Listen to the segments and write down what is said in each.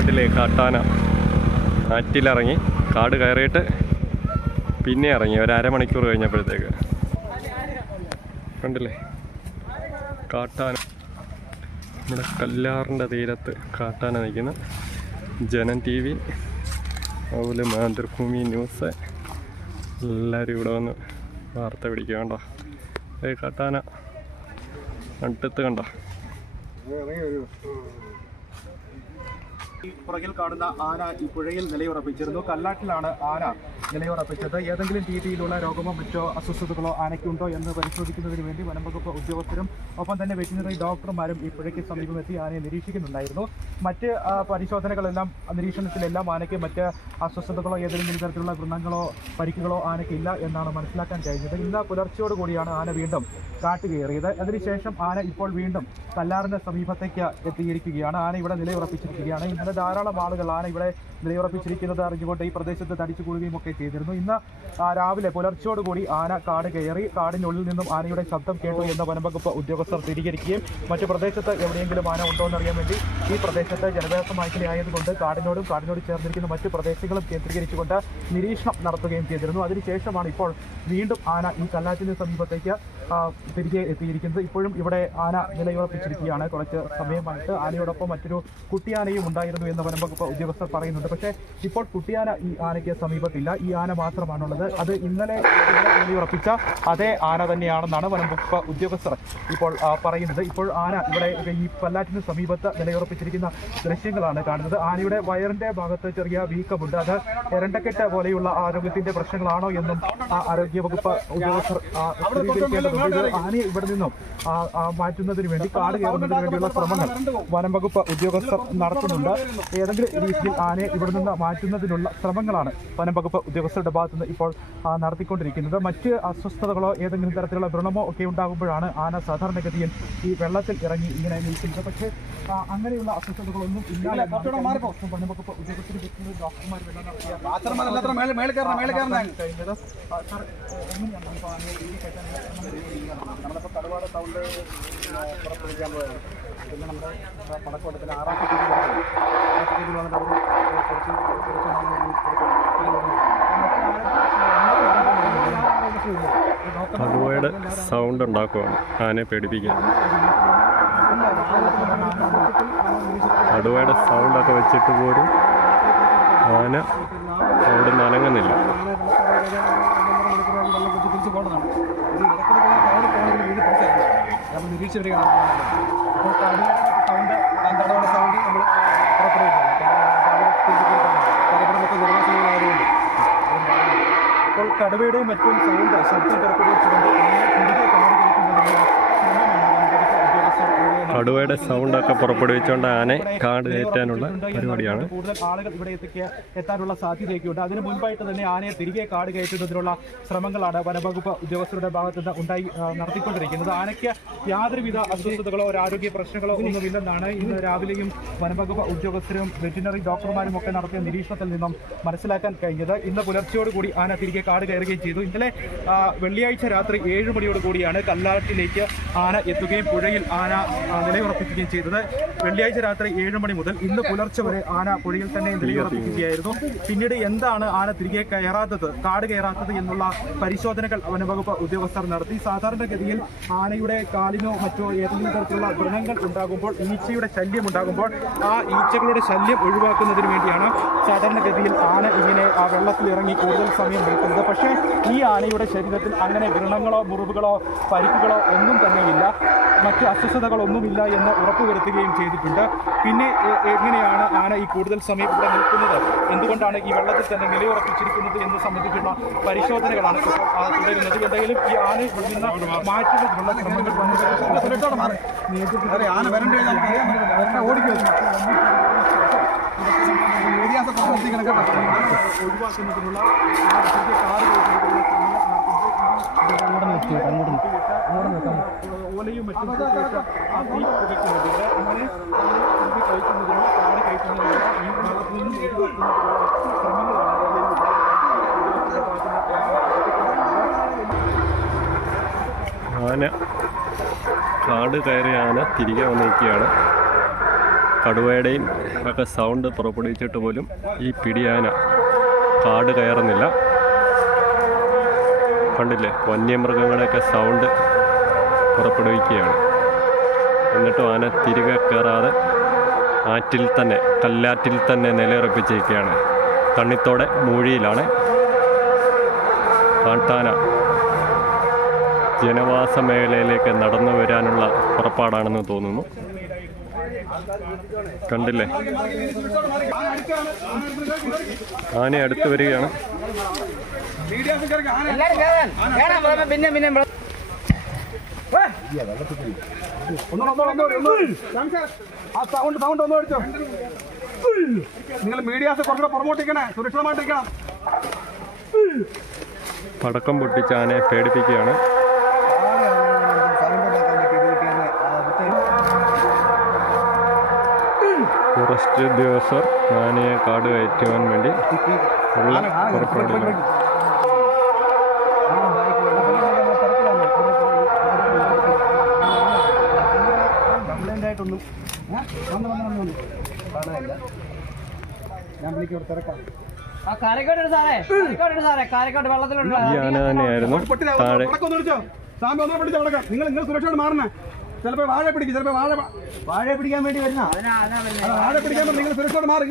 കണ്ടില്ലേ കാട്ടാന ആറ്റിലിറങ്ങി കാട് കയറിയിട്ട് പിന്നെ ഇറങ്ങി ഒരു അരമണിക്കൂർ കഴിഞ്ഞപ്പോഴത്തേക്ക്. കണ്ടില്ലേ? കാട്ടാന. നമ്മുടെ കല്ലാറിന്റെ തീരത്ത് കാട്ടാന നിൽക്കുന്ന. ജനം ടി വി അതുപോലെ മാതൃഭൂമി ന്യൂസ്. എല്ലാവരും ഇവിടെ വന്ന് വാർത്ത പിടിക്കുക കണ്ടോ? ഏ കാട്ടാന. അടുത്ത് കണ്ടോ? പുറകിൽ കാണുന്ന ആന ഈ പുഴയിൽ നിലയുറപ്പിച്ചിരുന്നു. കല്ലാട്ടിലാണ് ആന നിലയുറപ്പിച്ചത്. ഏതെങ്കിലും രീതിയിലുള്ള രോഗമോ മറ്റോ അസ്വസ്ഥതകളോ ആനയ്ക്കുണ്ടോ എന്ന് പരിശോധിക്കുന്നതിന് വേണ്ടി വനംവകുപ്പ് ഉദ്യോഗസ്ഥരും ഒപ്പം തന്നെ വെറ്റിനറി ഡോക്ടർമാരും ഈ പുഴയ്ക്ക് സമീപമെത്തി ആനയെ നിരീക്ഷിക്കുന്നുണ്ടായിരുന്നു. മറ്റ് പരിശോധനകളെല്ലാം നിരീക്ഷണത്തിലെല്ലാം ആനയ്ക്ക് മറ്റ് അസ്വസ്ഥതകളോ ഏതെങ്കിലും തരത്തിലുള്ള വൃന്ദങ്ങളോ പരിക്കുകളോ ആനയ്ക്കില്ല എന്നാണ് മനസ്സിലാക്കാൻ കഴിഞ്ഞത്. ഇന്ന് പുലർച്ചയോടുകൂടിയാണ് ആന വീണ്ടും കാട്ടുകയറിയത്. അതിനുശേഷം ആന ഇപ്പോൾ വീണ്ടും കല്ലാറിന്റെ സമീപത്തേക്ക് എത്തിയിരിക്കുകയാണ്. ആന ഇവിടെ നിലയുറപ്പിച്ചിരിക്കുകയാണ്. ഇന്നലെ ധാരാളം ആളുകളാണ് ഇവിടെ നിലയുറപ്പിച്ചിരിക്കുന്നത്. അറിഞ്ഞുകൊണ്ട് ഈ പ്രദേശത്ത് തടിച്ചു കൂടുകയും ഒക്കെ ചെയ്തിരുന്നു. ഇന്ന് രാവിലെ പുലർച്ചയോടുകൂടി ആന കാട് കയറി കാടിനുള്ളിൽ നിന്നും ആനയുടെ ശബ്ദം കേട്ടു എന്ന് വനംവകുപ്പ് ഉദ്യോഗസ്ഥർ സ്ഥിരീകരിക്കുകയും മറ്റു പ്രദേശത്ത് എവിടെയെങ്കിലും ആന ഉണ്ടോ എന്നറിയാൻ വേണ്ടി ഈ പ്രദേശത്ത് ജനവാസ മേഖലയായതുകൊണ്ട് കാടിനോടും കാടിനോട് ചേർന്നിരിക്കുന്ന മറ്റു പ്രദേശങ്ങളും കേന്ദ്രീകരിച്ചുകൊണ്ട് നിരീക്ഷണം നടത്തുകയും ചെയ്തിരുന്നു. അതിനുശേഷമാണ് ഇപ്പോൾ വീണ്ടും ആന ഈ കല്ലാറ്റിന് സമീപത്തേക്ക് തിരികെ എത്തിയിരിക്കുന്നത്. ഇപ്പോഴും ഇവിടെ ആന നിലയുറപ്പിച്ചിരിക്കുകയാണ്. കുറച്ച് സമയമായിട്ട് ആനയോടൊപ്പം മറ്റൊരു കുട്ടിയാനയും ഉണ്ടായിരുന്നു. എന്ന് വനംവകുപ്പ് ഉദ്യോഗസ്ഥർ പറയുന്നുണ്ട്. പക്ഷേ ഇപ്പോൾ കുട്ടിയാന ഈ ആനയ്ക്ക് സമീപത്തില്ല. ഈ ആന മാത്രമാണുള്ളത്. അത് ഇന്നലെ ഉറപ്പിച്ച അതേ ആന തന്നെയാണെന്നാണ് വനംവകുപ്പ് ഉദ്യോഗസ്ഥർ ഇപ്പോൾ പറയുന്നത്. ഇപ്പോൾ ആന ഇവിടെ ഈ പല്ലാറ്റിന് സമീപത്ത് നിലയുറപ്പിച്ചിരിക്കുന്ന ദൃശ്യങ്ങളാണ് കാണുന്നത്. ആനയുടെ വയറിന്റെ ഭാഗത്ത് ചെറിയ വീക്കമുണ്ട്. അത് എരണ്ടക്കെട്ട് പോലെയുള്ള ആരോഗ്യത്തിന്റെ പ്രശ്നങ്ങളാണോ എന്നും ആ, ആരോഗ്യവകുപ്പ് ഉദ്യോഗസ്ഥർ ആനയെ ഇവിടെ നിന്നും മാറ്റുന്നതിന് വേണ്ടി കാട് കയറുന്നതിന് വേണ്ടിയുള്ള ശ്രമങ്ങൾ വനം വകുപ്പ് ഉദ്യോഗസ്ഥർ നടത്തുന്നുണ്ട്. ഏതെങ്കിലും രീതിയിൽ ആനയെ ഇവിടെ നിന്ന് മാറ്റുന്നതിനുള്ള ശ്രമങ്ങളാണ് വനം വകുപ്പ് ഉദ്യോഗസ്ഥരുടെ ഭാഗത്തു നിന്ന് ഇപ്പോൾ നടത്തിക്കൊണ്ടിരിക്കുന്നത്. മറ്റ് അസ്വസ്ഥതകളോ ഏതെങ്കിലും തരത്തിലുള്ള വ്രണമോ ഒക്കെ ഉണ്ടാകുമ്പോഴാണ് ആന സാധാരണഗതിയിൽ ഈ വെള്ളത്തിൽ ഇറങ്ങി ഇങ്ങനെ നിൽക്കുന്നത്. പക്ഷേ അങ്ങനെയുള്ള അസ്വസ്ഥതകളൊന്നും ഇല്ല വനം വകുപ്പ് ഉദ്യോഗസ്ഥർ ഡോക്ടർമാർ വെള്ളം കഴിഞ്ഞത് സാർ എങ്ങനെയാണ് ഇപ്പോൾ ആനയെ കയറ്റാൻ നമ്മളിപ്പോൾ കടുവാട് ടൗണിൽ പുറപ്പെടുവിക്കാൻ പോയത് പിന്നെ നമ്മുടെ പടക്കോട്ടത്തിൽ ആറാം തീയതി വന്നിട്ട് അവർ കുറച്ച് കുറച്ച് കടുവയുടെ സൗണ്ട് ഉണ്ടാക്കുവാണ് ആനയെ പേടിപ്പിക്കാൻ കടുവയുടെ സൗണ്ടൊക്കെ വെച്ചിട്ട് പോലും ആന അവിടെ നിന്ന് അനങ്ങുന്നില്ല തിരിച്ചു പോകേണ്ടതാണ് ഇത് ഇടയ്ക്കിടയ്ക്ക് നമ്മൾ നിരീക്ഷിച്ച് വരികയാണ് അപ്പോൾ സൗണ്ട് കടവയുടെ സൗണ്ട് നമ്മൾ അപ്പോൾ കടുവയുടെയും മറ്റും സൗണ്ട് ശബ്ദം പുറപ്പെടുവിച്ചുകൊണ്ട് തിരികെ കാണിക്കുന്നത് കടുവയുടെ സൗണ്ടൊക്കെ പുറപ്പെടുവിച്ചുകൊണ്ട് ആനെ കാട് കയറ്റാനുള്ള പരിപാടിയാണ്. കൂടുതൽ ആളുകൾ ഇവിടെ എത്താനുള്ള സാധ്യതയൊക്കെയുണ്ട്. അതിന് മുൻപായിട്ട് തന്നെ ആനയെ തിരികെ കാട് കയറ്റുന്നതിനുള്ള ശ്രമങ്ങളാണ് വനവകുപ്പ് ഉദ്യോഗസ്ഥരുടെ ഭാഗത്ത് നിന്ന് ഉണ്ടായി നടത്തിക്കൊണ്ടിരിക്കുന്നത്. ആനയ്ക്ക് യാതൊരുവിധ അസ്വസ്ഥതകളോ ഒരു ആരോഗ്യ പ്രശ്നങ്ങളോ ഒന്നുമില്ലെന്നാണ് ഇന്ന് രാവിലെയും വനവകുപ്പ് ഉദ്യോഗസ്ഥരും വെറ്റിനറി ഡോക്ടർമാരും ഒക്കെ നടത്തിയ നിരീക്ഷണത്തിൽ നിന്നും മനസ്സിലാക്കാൻ കഴിഞ്ഞത്. ഇന്ന് പുലർച്ചയോടുകൂടി ആന തിരികെ കാട് കയറുകയും ചെയ്തു. ഇന്നലെ വെള്ളിയാഴ്ച രാത്രി ഏഴ് മണിയോടുകൂടിയാണ് കല്ലാട്ടിലേക്ക് ആന എത്തുകയും പുഴയിൽ ആന നിലയുറപ്പിക്കുകയും ചെയ്തത്. വെള്ളിയാഴ്ച രാത്രി ഏഴ് മണി മുതൽ ഇന്ന് പുലർച്ചെ വരെ ആന പുഴയിൽ തന്നെ നിലയുറപ്പിക്കുകയായിരുന്നു പിന്നീട് എന്താണ് ആന തിരികെ കയറാത്തത് കാട് കയറാത്തത് എന്നുള്ള പരിശോധനകൾ വനവകുപ്പ് ഉദ്യോഗസ്ഥർ നടത്തി. സാധാരണഗതിയിൽ ആനയുടെ കാലിനോ മറ്റോ ഏതെങ്കിലും തരത്തിലുള്ള വ്രണങ്ങൾ ഉണ്ടാകുമ്പോൾ ഈച്ചയുടെ ശല്യം ഉണ്ടാകുമ്പോൾ ആ ഈച്ചകളുടെ ശല്യം ഒഴിവാക്കുന്നതിന് വേണ്ടിയാണ് സാധാരണഗതിയിൽ ആന ഇങ്ങനെ ആ വെള്ളത്തിൽ ഇറങ്ങി കൂടുതൽ സമയം നിൽക്കുന്നത് പക്ഷേ ഈ ആനയുടെ ശരീരത്തിൽ അങ്ങനെ വ്രണങ്ങളോ മുറിവുകളോ പരിക്കുകളോ ഒന്നും തന്നെയില്ല. മറ്റ് അസ്വസ്ഥതകളൊന്നുമില്ല എന്ന് ഉറപ്പുവരുത്തുകയും ചെയ്തിട്ടുണ്ട്. പിന്നെ എങ്ങനെയാണ് ആന ഈ കൂടുതൽ സമയം ഇവിടെ നിൽക്കുന്നത്? എന്തുകൊണ്ടാണ് ഈ വെള്ളത്തിൽ തന്നെ നിലയുറപ്പിച്ചിരിക്കുന്നത് എന്ന് സംബന്ധിച്ചുള്ള പരിശോധനകളാണ് തുടരുന്നത്. എന്തെങ്കിലും ഈ ആന നിന്ന് കാര്യങ്ങൾ ശ്രമങ്ങൾ ഒഴിവാക്കുന്നതിനുള്ള ആ അങ്ങോട്ട് കാറ് ഓലയും മറ്റും കൂട്ടിയിട്ട് ആ തീ പുകയ്ക്കുന്നുണ്ട് അങ്ങനെ ഇത് കഴിക്കുന്നതിനോ കാട് കഴിക്കുന്നതിനോ ഈ ഭാഗത്തു നിന്നും ഒഴിവാക്കുന്നതിനുള്ള ശ്രമങ്ങളാണ് ആന കാട് കയറിയ ആന തിരികെ വന്നിരിക്കുകയാണ്. കടുവയുടെയും ഒക്കെ സൗണ്ട് പുറപ്പെടുവിച്ചിട്ട് പോലും ഈ പിടിയാന കാട് കയറുന്നില്ല. കണ്ടില്ലേ വന്യമൃഗങ്ങളുടെയൊക്കെ സൗണ്ട് പുറപ്പെടുവിക്കുകയാണ്. എന്നിട്ടും ആന തിരികെ കയറാതെ ആറ്റിൽ തന്നെ കല്ലാറ്റിൽ തന്നെ നിലയുറപ്പിച്ചിരിക്കുകയാണ്. കണ്ണിത്തോടെ മൂഴിയിലാണ് കാട്ടാന ജനവാസ മേഖലയിലേക്ക് നടന്നു വരാനുള്ള പുറപ്പാടാണെന്ന് തോന്നുന്നു. കണ്ടില്ലേ? ആന അടുത്ത് വരികയാണ് പിന്നെ പിന്നെ ആ സൗണ്ട് സൗണ്ട് ഒന്ന് നിങ്ങൾ മീഡിയാസ് കുറച്ചുകൂടെ ചെയ്യണേ സുരക്ഷിതമായിട്ടിരിക്കണം പടക്കം പൊട്ടിച്ച് ആനയെ പേടിപ്പിക്കുകയാണ്. ഫോറസ്റ്റ് ഉദ്യോഗസ്ഥർ ആനയെ കാട് കയറ്റുവാൻ വേണ്ടി ഉള്ള പുറപ്പെടുകയാണ് കാണാനില്ല ഞാൻ തിരക്കാം സാറേ. സാറേ. കാരക്കോട്ട് വെള്ളത്തിലുണ്ട്. നിങ്ങൾ നിങ്ങൾ സുരക്ഷയോട് മാറണേ. ചിലപ്പോ വാഴ പിടിക്കും ചിലപ്പോ വാഴ വാഴ പിടിക്കാൻ വേണ്ടി വരുന്ന വാഴ പിടിക്കാൻ നിങ്ങൾ സുരക്ഷയോട് മാറി.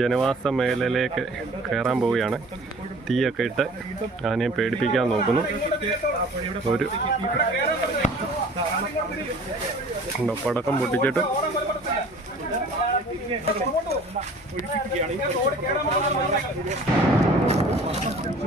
ജനവാസ മേഖലയിലേക്ക് കയറാൻ പോവുകയാണ്. തീയൊക്കെ ഇട്ട് ആനയെ പേടിപ്പിക്കാൻ നോക്കുന്നു. ഒരു ഉണ്ടോ, പടക്കം പൊട്ടിച്ചിട്ട്.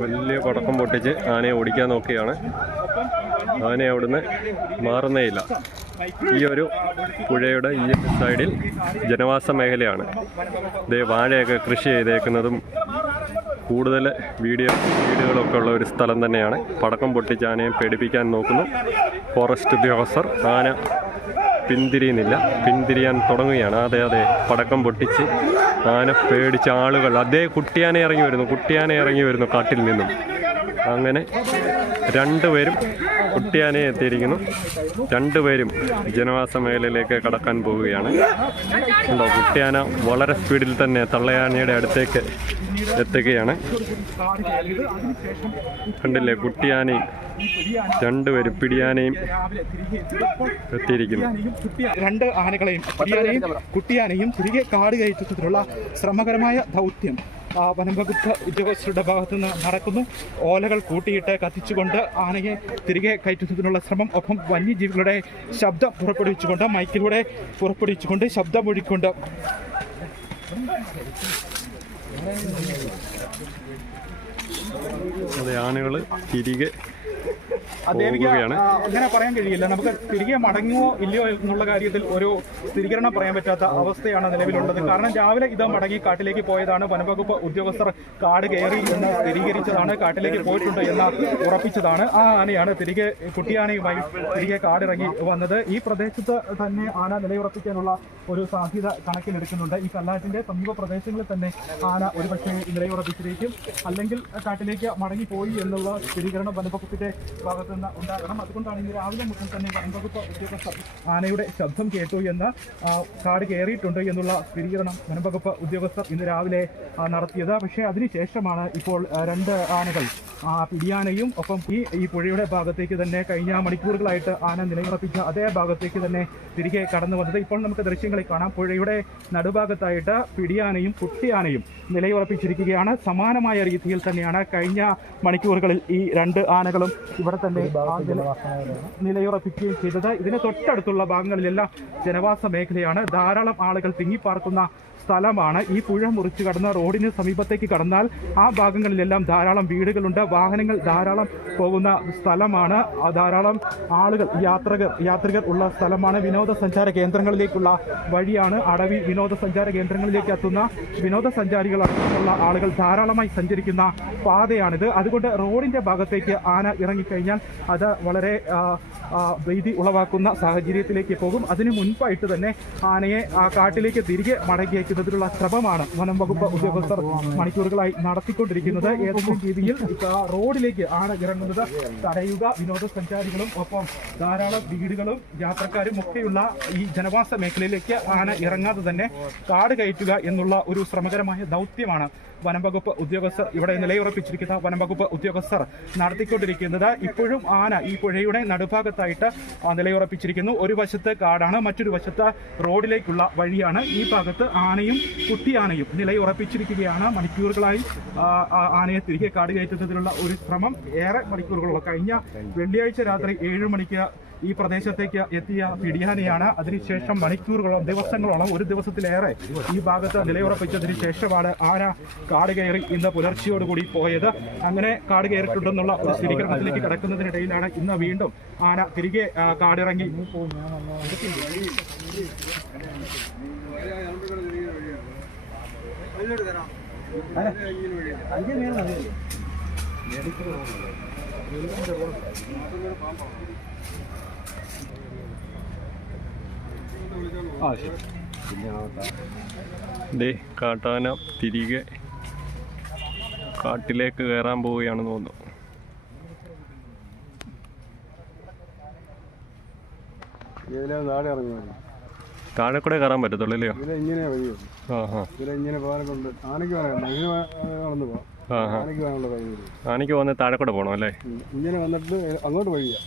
വലിയ പടക്കം പൊട്ടിച്ച് ആനയെ ഓടിക്കാൻ നോക്കുകയാണ്. ആന അവിടുന്ന് മാറുന്നേയില്ല. ഈ ഒരു പുഴയുടെ ഈ സൈഡിൽ ജനവാസ മേഖലയാണ്. ഇതേ വാഴയൊക്കെ കൃഷി ചെയ്തേക്കുന്നതും കൂടുതൽ വീഡിയോ വീടുകളൊക്കെ ഉള്ള ഒരു സ്ഥലം തന്നെയാണ്. പടക്കം പൊട്ടിച്ച് ആനയെ പേടിപ്പിക്കാൻ നോക്കുന്നു. ഫോറസ്റ്റ് ഉദ്യോഗസ്ഥർ. ആന പിന്തിരിയുന്നില്ല. പിന്തിരിയാൻ തുടങ്ങുകയാണ്. അതെ അതെ. പടക്കം പൊട്ടിച്ച് ആന പേടിച്ച ആളുകൾ. അതേ കുട്ടിയാനെ ഇറങ്ങി വരുന്നു. കുട്ടിയാനെ ഇറങ്ങി വരുന്നു കാട്ടിൽ നിന്നും. അങ്ങനെ രണ്ടുപേരും കുട്ടിയാനെ എത്തിയിരിക്കുന്നു. രണ്ടുപേരും ജനവാസ മേഖലയിലേക്ക് കടക്കാൻ പോവുകയാണ്. കുട്ടിയാന വളരെ സ്പീഡിൽ തന്നെ തള്ളയാനയുടെ അടുത്തേക്ക് എത്തുകയാണ്. കണ്ടില്ലേ കുട്ടിയാനയും രണ്ട് പേര് പിടിയാനയും എത്തിയിരിക്കുന്നു. രണ്ട് ആനകളെയും കുട്ടിയാനെയും കുട്ടിയാനയും തിരികെ കാട് കയറ്റുന്നതിനുള്ള ശ്രമകരമായ ദൗത്യം വനംവകുപ്പ് ഉദ്യോഗസ്ഥരുടെ ഭാഗത്തു നിന്ന് നടക്കുന്നു. ഓലകൾ കൂട്ടിയിട്ട് കത്തിച്ചുകൊണ്ട് ആനയെ തിരികെ കയറ്റുന്നതിനുള്ള ശ്രമം. ഒപ്പം വന്യജീവികളുടെ ശബ്ദം പുറപ്പെടുവിച്ചുകൊണ്ട് മൈക്കിലൂടെ പുറപ്പെടുവിച്ചുകൊണ്ട് ശബ്ദമൊഴിക്കൊണ്ട് അതെ ആനകൾ തിരികെ അങ്ങനെ പറയാൻ കഴിയില്ല. നമുക്ക് തിരികെ മടങ്ങുമോ ഇല്ലയോ എന്നുള്ള കാര്യത്തിൽ ഒരു സ്ഥിരീകരണം പറയാൻ പറ്റാത്ത അവസ്ഥയാണ് നിലവിലുള്ളത്. കാരണം രാവിലെ ഇത് മടങ്ങി കാട്ടിലേക്ക് പോയതാണ്. വനംവകുപ്പ് ഉദ്യോഗസ്ഥർ കാട് കയറി എന്ന് സ്ഥിരീകരിച്ചതാണ്. കാട്ടിലേക്ക് പോയിട്ടുണ്ട് എന്ന് ഉറപ്പിച്ചതാണ്. ആ ആനയാണ് തിരികെ കുട്ടിയാനയുമായി തിരികെ കാടിറങ്ങി വന്നത്. ഈ പ്രദേശത്ത് തന്നെ ആന നിലയുറപ്പിക്കാനുള്ള ഒരു സാധ്യത കണക്കിലെടുക്കുന്നുണ്ട്. ഈ കല്ലാറ്റിന്റെ സമീപ പ്രദേശങ്ങളിൽ തന്നെ ആന ഒരുപക്ഷെ നിലയുറപ്പിച്ചിരിക്കും. അല്ലെങ്കിൽ കാട്ടിലേക്ക് മടങ്ങിപ്പോയി എന്നുള്ള സ്ഥിരീകരണം വനംവകുപ്പിന്റെ ഭാഗത്തു നിന്ന് ഉണ്ടാകണം. അതുകൊണ്ടാണ് ഇന്ന് രാവിലെ മുതൽ തന്നെ വനംവകുപ്പ് ഉദ്യോഗസ്ഥർ ആനയുടെ ശബ്ദം കേട്ടു എന്ന് കാട് കയറിയിട്ടുണ്ട് എന്നുള്ള സ്ഥിരീകരണം വനംവകുപ്പ് ഉദ്യോഗസ്ഥർ ഇന്ന് രാവിലെ നടത്തിയത്. പക്ഷേ അതിനുശേഷമാണ് ഇപ്പോൾ രണ്ട് ആനകൾ പിടിയാനയും ഒപ്പം ഈ ഈ പുഴയുടെ ഭാഗത്തേക്ക് തന്നെ കഴിഞ്ഞ മണിക്കൂറുകളായിട്ട് ആന നിലയുറപ്പിച്ച അതേ ഭാഗത്തേക്ക് തന്നെ തിരികെ കടന്നു വന്നത്. ഇപ്പോൾ നമുക്ക് ദൃശ്യങ്ങളിൽ കാണാം. പുഴയുടെ നടുഭാഗത്തായിട്ട് പിടിയാനയും കുട്ടിയാനയും നിലയുറപ്പിച്ചിരിക്കുകയാണ്. സമാനമായ രീതിയിൽ തന്നെയാണ് കഴിഞ്ഞ മണിക്കൂറുകളിൽ ഈ രണ്ട് ആനകളും ഇവിടെ തന്നെ നില- നിലയുറപ്പിക്കുകയും ചെയ്തത്. ഇതിന് തൊട്ടടുത്തുള്ള ഭാഗങ്ങളിലെല്ലാം ജനവാസ മേഖലയാണ്. ധാരാളം ആളുകൾ തിങ്ങിപ്പാർക്കുന്ന സ്ഥലമാണ്. ഈ പുഴ മുറിച്ച് കടന്ന റോഡിന് സമീപത്തേക്ക് കടന്നാൽ ആ ഭാഗങ്ങളിലെല്ലാം ധാരാളം വീടുകളുണ്ട്. വാഹനങ്ങൾ ധാരാളം പോകുന്ന സ്ഥലമാണ്. ധാരാളം ആളുകൾ യാത്രകർ യാത്രികർ ഉള്ള സ്ഥലമാണ്. വിനോദസഞ്ചാര കേന്ദ്രങ്ങളിലേക്കുള്ള വഴിയാണ് അടവി വിനോദസഞ്ചാര കേന്ദ്രങ്ങളിലേക്ക് എത്തുന്ന വിനോദസഞ്ചാരികൾ അടക്കമുള്ള ആളുകൾ ധാരാളമായി സഞ്ചരിക്കുന്ന പാതയാണിത്. അതുകൊണ്ട് റോഡിന്റെ ഭാഗത്തേക്ക് ആന ഇറങ്ങിക്കഴിഞ്ഞാൽ അത് വളരെ ഭീതി ഉളവാക്കുന്ന സാഹചര്യത്തിലേക്ക് പോകും. അതിനു മുൻപായിട്ട് തന്നെ ആനയെ ആ കാട്ടിലേക്ക് തിരികെ മടങ്ങിയേക്കുന്ന കയറ്റുന്നതിനുള്ള ശ്രമമാണ് വനം വകുപ്പ് ഉദ്യോഗസ്ഥർ മണിക്കൂറുകളായി നടത്തിക്കൊണ്ടിരിക്കുന്നത്. ഏതെങ്കിലും രീതിയിൽ റോഡിലേക്ക് ആണ് ഇറങ്ങുന്നത് തടയുക വിനോദസഞ്ചാരികളും ഒപ്പം ധാരാളം വീടുകളും യാത്രക്കാരും ഒക്കെയുള്ള ഈ ജനവാസ മേഖലയിലേക്ക് ആന ഇറങ്ങാതെ തന്നെ കാട് കയറ്റുക എന്നുള്ള ഒരു ശ്രമകരമായ ദൗത്യമാണ് വനം വകുപ്പ് ഉദ്യോഗസ്ഥർ ഇവിടെ നിലയുറപ്പിച്ചിരിക്കുന്ന വനം വകുപ്പ് ഉദ്യോഗസ്ഥർ നടത്തിക്കൊണ്ടിരിക്കുന്നത്. ഇപ്പോഴും ആന ഈ പുഴയുടെ നടുഭാഗത്തായിട്ട് നിലയുറപ്പിച്ചിരിക്കുന്നു. ഒരു വശത്ത് കാടാണ് മറ്റൊരു വശത്ത് റോഡിലേക്കുള്ള വഴിയാണ്. ഈ ഭാഗത്ത് ആനയും കുട്ടിയാനയും നിലയുറപ്പിച്ചിരിക്കുകയാണ്. മണിക്കൂറുകളായി ആനയെ തിരികെ കാട് കയറ്റുന്നതിനുള്ള ഒരു ശ്രമം. ഏറെ മണിക്കൂറുകളോളം കഴിഞ്ഞ വെള്ളിയാഴ്ച രാത്രി ഏഴ് മണിക്ക് ഈ പ്രദേശത്തേക്ക് എത്തിയ പിടിയാനയാണ്. അതിനുശേഷം മണിക്കൂറുകളോളം ദിവസങ്ങളോളം ഒരു ദിവസത്തിലേറെ ഈ ഭാഗത്ത് നിലയുറപ്പിച്ചതിന് ശേഷമാണ് ആന കാട് കയറി ഇന്ന് പുലർച്ചയോടുകൂടി പോയത്. അങ്ങനെ കാട് കയറിയിട്ടുണ്ടെന്നുള്ള ഒരു സ്ഥിരീകരണത്തിലേക്ക് കിടക്കുന്നതിനിടയിലാണ് ഇന്ന് വീണ്ടും ആന തിരികെ ആ, ദേ കാട്ടാന തിരികെ കാട്ടിലേക്ക് കയറാൻ പോവുകയാണെന്ന് തോന്നുന്നു. താഴെ കൂടെ കയറാൻ പറ്റത്തുള്ളൂ അല്ലയോ? ആനയ്ക്ക് വന്ന് താഴെ കൂടെ പോകണം അല്ലേ? ഇങ്ങനെ വന്നിട്ട് അങ്ങോട്ട് വഴിയാ.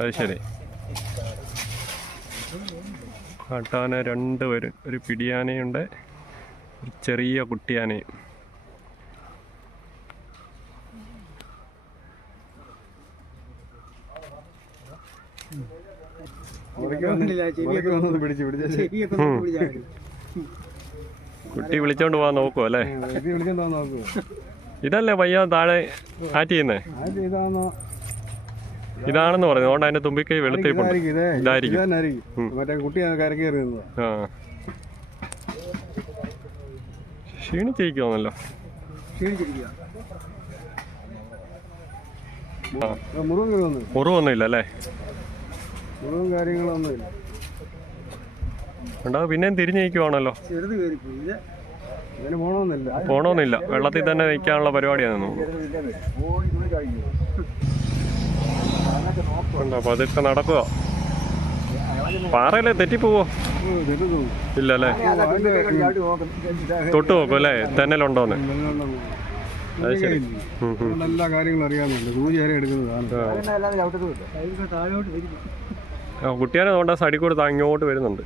അത് ശരി. കാട്ടാന രണ്ട് പേരും. ഒരു പിടിയാനയുണ്ട് ഒരു ചെറിയ കുട്ടിയാനയും. കുട്ടി വിളിച്ചോണ്ട് പോവാൻ നോക്കൂ അല്ലേ? ഇതല്ലേ പയ്യ താഴെ ആറ്റ് ചെയ്യുന്നേ ഇതാണെന്ന് പറഞ്ഞു അതുകൊണ്ട് അതിന്റെ തുമ്പിക്കൈ വെളുത്തിരിപ്പുണ്ട് ഇതായിരിക്കും ഇതേ ഇതായിരിക്കും. ഇതായിരിക്കും. മറ്റേ കുട്ടി കരക്ക് ആ. കയറുന്നു മുറിവൊന്നുമില്ല അല്ലേ? മുറിവും കാര്യങ്ങളൊന്നുമില്ല ഉണ്ടാവും പിന്നെയും തിരിഞ്ഞിരിക്കുവാണല്ലോ പോണോന്നില്ല. വെള്ളത്തിൽ തന്നെ നിൽക്കാനുള്ള പരിപാടിയാണ് തോന്നുന്നു. ഉണ്ടോ പതുക്കെ നടക്കുക. പാറയിലെ തെറ്റിപ്പോവോ? പോവോ ഇല്ല അല്ലേ തൊട്ട് നോക്കും അല്ലേ? തെന്നലുണ്ടോന്ന്. എല്ലാ കാര്യങ്ങളും അറിയാമെന്നുണ്ട് സൂചി വരെ എടുക്കുന്നതാണ് കുട്ടിയാനെ അതുകൊണ്ട് ആ സൈഡിൽ കൂടെ അങ്ങോട്ട് വരുന്നുണ്ട്.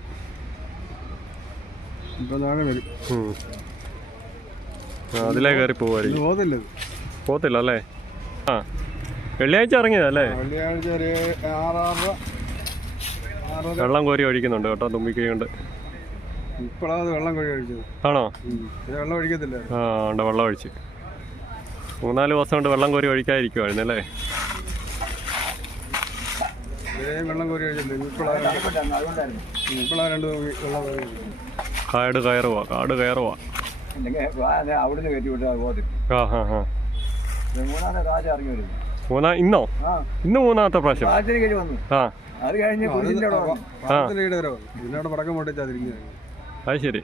അതിലേ കയറി ഇത്. പോത്തില്ല അല്ലേ? ആ. വെള്ളിയാഴ്ച ഇറങ്ങിയതല്ലേ? വെള്ളിയാഴ്ച ഒരു വെള്ളം കോരി ഒഴിക്കുന്നുണ്ട് കേട്ടോ തുമ്പിക്കൈ കൊണ്ട് ഇപ്പോഴാണ് വെള്ളം കോരി ആണോ? ഇത് വെള്ളം ഒഴിക്കത്തില്ല. ആ ഉണ്ട് വെള്ളം ഒഴിച്ച്. മൂന്നാൽ ദിവസം കൊണ്ട് വെള്ളം കോരി ഒഴിക്കാതിരിക്കുവായിരുന്നു അല്ലേ? വെള്ളം കോരി ഇപ്പോഴാണ് രണ്ട് വെള്ളം. കാട് കയറുവാ കാട് കയറുവാ. അവിടുന്ന് കയറ്റി വിട്ടാൽ ആ ഹാ ഹാ. മൂന്നാൽ കാറ്റ് ഇറങ്ങി വരുന്നു. മൂന്നാ ഇന്നോ? ഇന്ന് മൂന്നാമത്തെ പ്രാവശ്യം. ആ. അത് കഴിഞ്ഞ് ശരി.